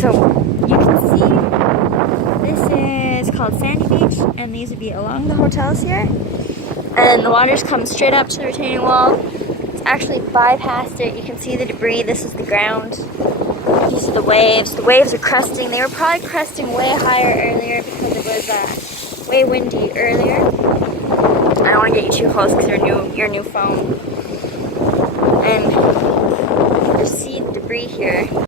So you can see this is called Sandy Beach, and these would be along the hotels here. And the waters come straight up to the retaining wall. It's actually bypassed it. You can see the debris. This is the ground. These are the waves. The waves are cresting. They were probably cresting way higher earlier because it was way windy earlier. I don't want to get you too close because your new phone. And you see debris here.